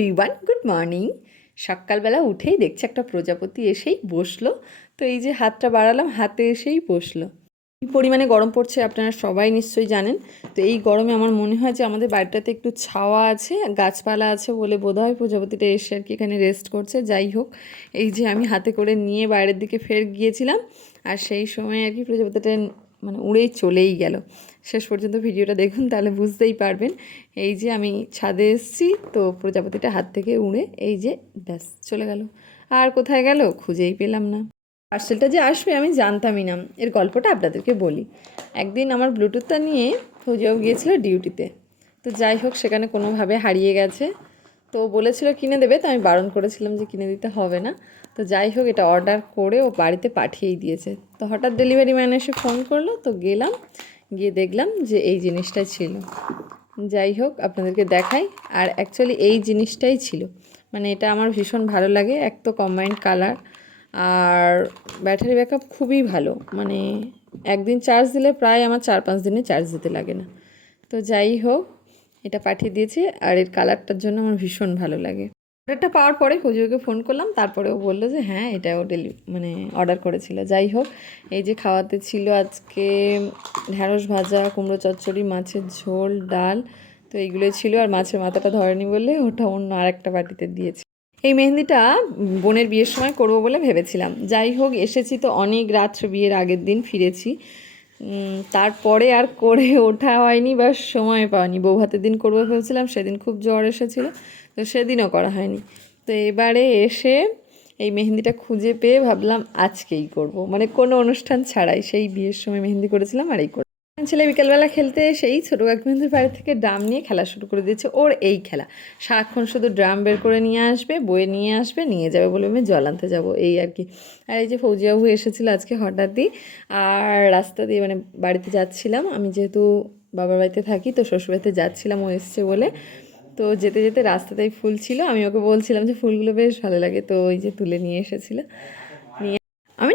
Everyone good morning সকালবেলা উঠেই দেখছি একটা প্রজাপতি এসেই বসল। তো এই যে হাতটা বাড়ালাম, হাতে এসেই বসল। কী পরিমাণে গরম পড়ছে আপনারা সবাই নিশ্চয়ই জানেন। তো এই গরমে আমার মনে হয় যে আমাদের বাড়িটাতে একটু ছাওয়া আছে, গাছপালা আছে বলে বোধহয় প্রজাপতিটা এসে আর কি এখানে রেস্ট করছে। যাই হোক, এই যে আমি হাতে করে নিয়ে বাইরের দিকে ফের গিয়েছিলাম। আর সেই সময় আর কি প্রজাপতিটা মানে উড়ে চলেই গেল। শেষ পর্যন্ত ভিডিওটা দেখুন, তাহলে বুঝতেই পারবেন। এই যে আমি ছাদে এসেছি, তো প্রজাপতিটা হাত থেকে উড়ে এই যে ব্যাস চলে গেল। আর কোথায় গেল খুঁজেই পেলাম না। পার্সেলটা যে আসবে আমি জানতামই না। এর গল্পটা আপনাদেরকে বলি। একদিন আমার ব্লুটুথটা নিয়ে ফৌজিবাবু গিয়েছিল ডিউটিতে। তো যাই হোক, সেখানে কোনোভাবে হারিয়ে গেছে। তো বলেছিল কিনে দেবে, তো আমি বারণ করেছিলাম যে কিনে দিতে হবে না। তো যাই হোক, এটা অর্ডার করে ও বাড়িতে পাঠিয়েই দিয়েছে। তো হঠাৎ ডেলিভারি ম্যান এসে ফোন করল, তো গেলাম, গিয়ে দেখলাম যে এই জিনিসটাই ছিল। যাই হোক, আপনাদেরকে দেখাই। আর অ্যাকচুয়ালি এই জিনিসটাই ছিল। মানে এটা আমার ভীষণ ভালো লাগে, এক তো কম্বাইন্ড কালার আর ব্যাটারি ব্যাকআপ খুবই ভালো। মানে একদিন চার্জ দিলে প্রায় আমার চার পাঁচ দিনে চার্জ দিতে লাগে না। তো যাই হোক এটা পাঠিয়ে দিয়েছে আর এর কালারটার জন্য আমার ভীষণ ভালো লাগে। অর্ডারটা পাওয়ার পরে হুজুরকে ফোন করলাম, তারপরে ও বলল যে হ্যাঁ এটা ও ডেলি মানে অর্ডার করেছিল। যাই হোক, এই যে খাওয়াতে ছিল আজকে ঢ্যাঁড়স ভাজা, কুমড়ো চচ্চড়ি, মাছের ঝোল, ডাল, তো এইগুলোই ছিল। আর মাছের মাথাটা ধরেনি বলে ওটা অন্য আরেকটা বাটিতে দিয়েছে। এই মেহেন্দিটা বোনের বিয়ের সময় করব বলে ভেবেছিলাম। যাই হোক, এসেছি তো অনেক রাত্রে বিয়ের আগের দিন ফিরেছি। তারপরে আর করে ওঠা হয়নি বা সময় পাওয়নি বউ হাতের দিন করব ভেবেছিলাম, সেদিন খুব জ্বর এসেছিল, তো সেদিনও করা হয়নি। তো এবারে এসে এই মেহেন্দিটা খুঁজে পেয়ে ভাবলাম, আজকেই করব। মানে কোনো অনুষ্ঠান ছাড়াই, সেই বিয়ের সময় মেহেন্দি করেছিলাম আর এই ছেলে বিকেলবেলা খেলতে এসেই ছোটো কাকিমাদের বাড়ি থেকে ড্রাম নিয়ে খেলা শুরু করে দিয়েছে ওর এই খেলা। সারাক্ষণ শুধু ড্রাম বের করে নিয়ে আসবে, বয়ে নিয়ে আসবে, নিয়ে যাবে বলে আমি জল আনতে যাব, এই আর কি। আর এই যে ফৌজিবাবু এসেছিল আজকে হঠাৎই, আর রাস্তা দিয়ে মানে বাড়িতে যাচ্ছিলাম। আমি যেহেতু বাবার বাড়িতে থাকি তো শ্বশুরবাড়িতে যাচ্ছিলাম, ও এসছে বলে। তো যেতে যেতে রাস্তাতেই ফুল ছিল, আমি ওকে বলছিলাম যে ফুলগুলো বেশ ভালো লাগে, তো ওই যে তুলে নিয়ে এসেছিল।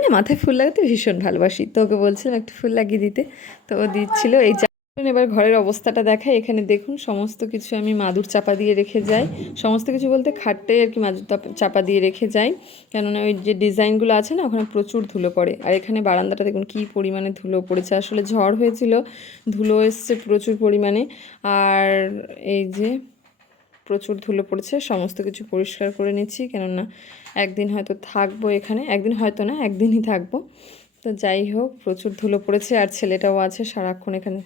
না মাথায় ফুল লাগাতে ভীষণ ভালোবাসি। তো ওকে বলছিলাম একটু ফুল লাগিয়ে দিতে। তো ও দিচ্ছিল। এই এবার ঘরের অবস্থাটা দেখায় এখানে দেখুন, সমস্ত কিছু আমি মাদুর চাপা দিয়ে রেখে যাই। সমস্ত কিছু বলতে খাটটাই আর কি মাদুর চাপা দিয়ে রেখে যাই। কেননা ওই যে ডিজাইনগুলো আছে না, ওখানে প্রচুর ধুলো পড়ে। আর এখানে বারান্দাটা দেখুন কী পরিমাণে ধুলো পড়েছে। আসলে ঝড় হয়েছিল, ধুলো এসছে প্রচুর পরিমাণে। আর এই যে প্রচুর ধুলো পড়েছে, সমস্ত কিছু পরিষ্কার করে নিচ্ছি, কেননা একদিন হয়তো থাকব এখানে, একদিন হয়তো না, একদিনই থাকব। তো যাই হোক, প্রচুর ধুলো পড়েছে, আর ছেলেটাও আছে, সারাক্ষণ এখানে